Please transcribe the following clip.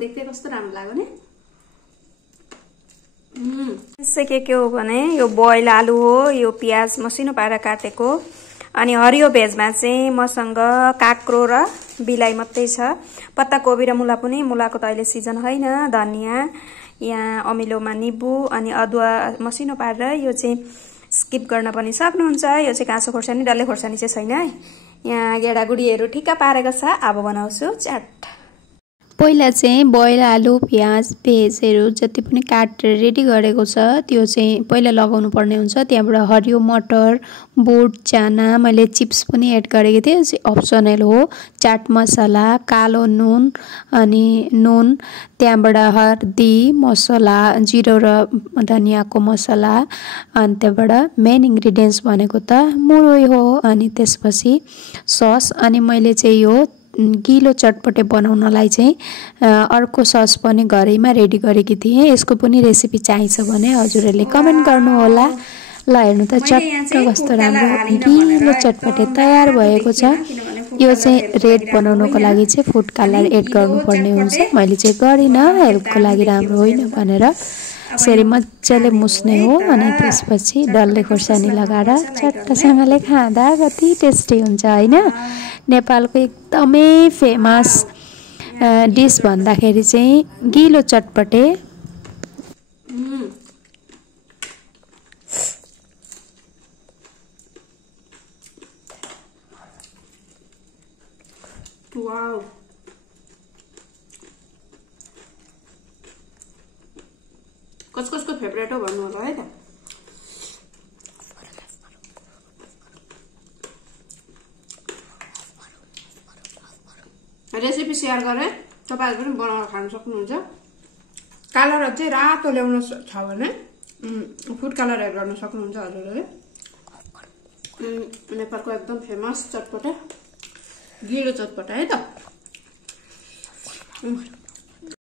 देख्दै कस्तो राम्रो लाग्यो नि। यसै के हो भने यो बोइल आलु हो, यो प्याज मसिनो पारेर काटेको। अनि हरियो भेजमा चाहिँ मसँग काक्रो र बिलाई मात्रै छ। पत्ताकोबी र मुला पनि, मुलाको त अहिले सिजन होइन। धनिया, यहाँ अमिलोमा निबु अनि अदुवा मसिनो पारेर, यो चाहिँ स्किप गर्न पनि सक्नुहुन्छ। यो चाहिँ काँचो खोर्सानी, डल्ले खोर्सानी चाहिँ छैन है। यहाँ गेडागुडीहरू ठिक्क पारेको छ। अब बनाउँछु चाट। पहिला चाहिँ बोइल आलु, प्याज, भेजहरू जति पनि काटेर रेडी गरेको छ त्यो चाहिँ पहिला लगाउनु पर्ने हुन्छ। त्यहाँबाट हरियो मटर, बुट, चाना, मैले चिप्स पनि एड गरेको थिएँ, चाहिँ अप्सनल हो। चाट मसला, कालो नुन अनि नुन, त्यहाँबाट हर्दी मसला, जिरो र धनियाँको मसला, अनि त्यहाँबाट मेन इन्ग्रिडियन्ट्स भनेको त मुरै हो। अनि त्यसपछि सस। अनि मैले चाहिँ यो गिलो चटपटे बनाउनलाई चाहिँ अर्को सस पनि घरैमा रेडी गरेकी थिएँ। यसको पनि रेसिपी चाहिन्छ भने हजुरहरूले कमेन्ट गर्नु होला। ल हेर्नु त चट्ट कस्तो राम्रो गिलो चटपटे तयार भएको छ। यो चाहिँ रेड बनाउनको लागि चाहिँ फुड कलर एड गर्नुपर्ने हुन्छ। मैले चाहिँ गरिनँ, हेल्थको लागि राम्रो होइन भनेर। यसरी मजाले मुस्ने हो। अनि त्यसपछि डल्ले खोर्सानी लगाएर चट्टसँगले खाँदा कति टेस्टी हुन्छ होइन। नेपालको एकदमै फेमस डिस भन्दाखेरि चाहिँ गिलो चटपटे। वाउ, कसको फेभरेट हो भन्नु होला है त। रेसिपी सेयर गरेँ, तपाईँहरू पनि बनाएर खान सक्नुहुन्छ। कलर चाहिँ रातो ल्याउनु छ भने फुड कलर एड गर्न सक्नुहुन्छ हजुरहरूले। नेपालको एकदम फेमस चटपटा गिलो चटपटा है त।